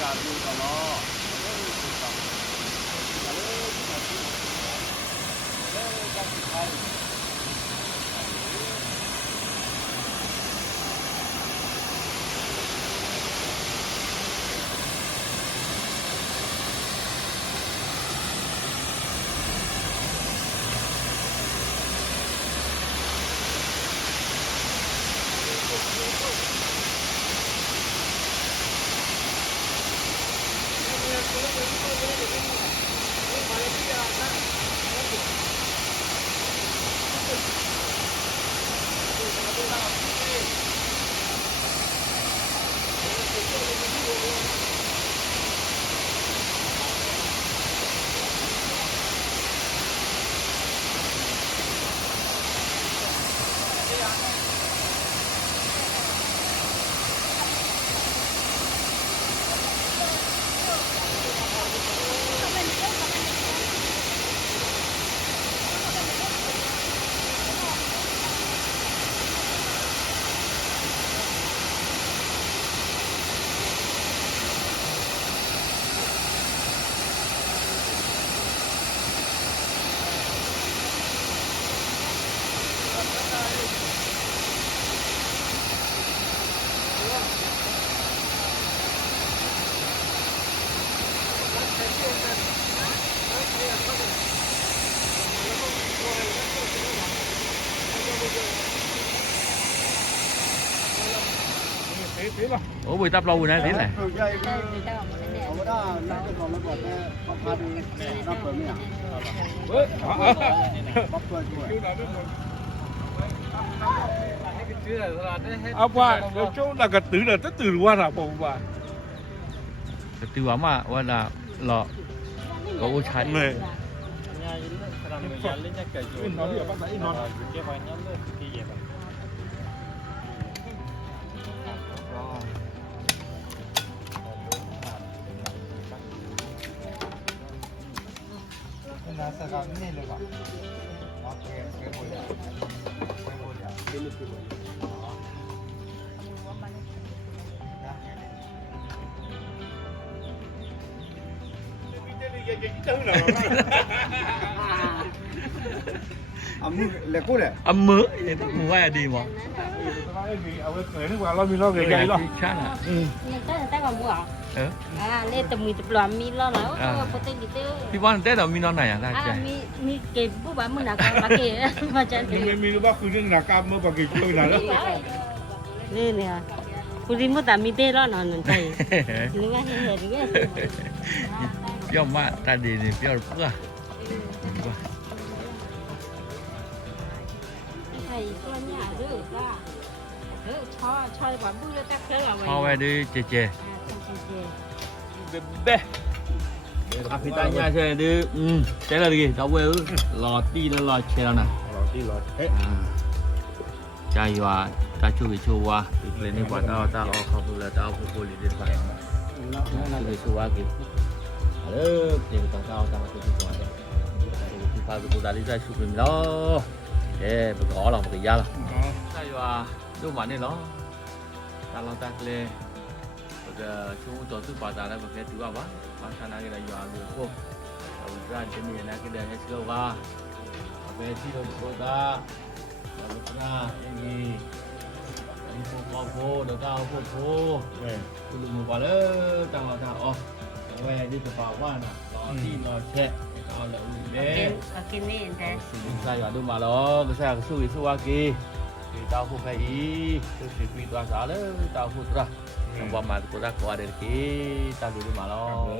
ရာမျိုးတော့နော်โอ้บุยตับเราบุยนะนี่แหละเอาว่าเดี๋ยวช่วงนักกระตือเนี่ยจะตื่นว่าเราบอกว่า ตือว่ามาว่าละหล่อก็อุชัย เนี่ย à mưa lẹ cú lẹ อมือเนี่ยต้องมือว่าดีมั้ง เอาไว้เผยนึกว่าเรามีเราใหญ่ๆหรอ ใช่น่ะ แต่ก็บ่เล่นแต่มือจะปลอมมีล้อแล้วโปรตีนดิเตอร์ พี่บอลเต้เรามีนอนไหนอ่ะได้ใจ มีเก็บผู้บ้ามือหนักมาเก็บมาจะ มึงไม่มีหรือว่าคือเรื่องหนักกรรมเมื่อปกี้ช่วยนะแล้ว นี่เนี่ยคุณริมุตามีเต้ล้อหนอนใจนี่ว่าเห็นเห็นเนี่ย เปรี้ยวมากตาดีนี่เปรี้ยวเพื่อ ใช่ตัวเนี่ยดื้อว่าชอยกว่าบุ้ยตักเท่าไหร่ เข้าไปด้วยเจเจ เด้ à phi tay nha chơi đi thế là gì đâu quên lò ti nó lò chè nè รอที่รอเอ๊ะ chai và ta chú bị chú qua lên đi qua tao tao không là tao không có lý đến phải chú bị chú qua kì tiền tao tao tao chú bị qua đấy chú pha chú đã đi ra chú bị đó để bị gõ lòng bị giá là chai và chú mà nên nó ta lo ta lên giờ chú tổ chức bảo tàng này một cái thứ ba quá mà sao này là giờ được không ra trên miền này cái đèn hết sâu qua về thi đấu của ta lúc ra cái gì bao phố được cao phốคุณลุงบอกเลยจังหวะทางออกแหวนที่จะฝากว่าน่ะรอที่รอแช่เอาเลยเด้กินนี่แต่ สิ่งใส่ว่าดูมาแล้วไม่ใช่สู้สู้ว่ากี่ที่เต้าผู้ไปอีคือสิ่งมีตัวสาวเลยเต้าผู้ตัว Yang buat mat kita keluar dari kita dulu malam.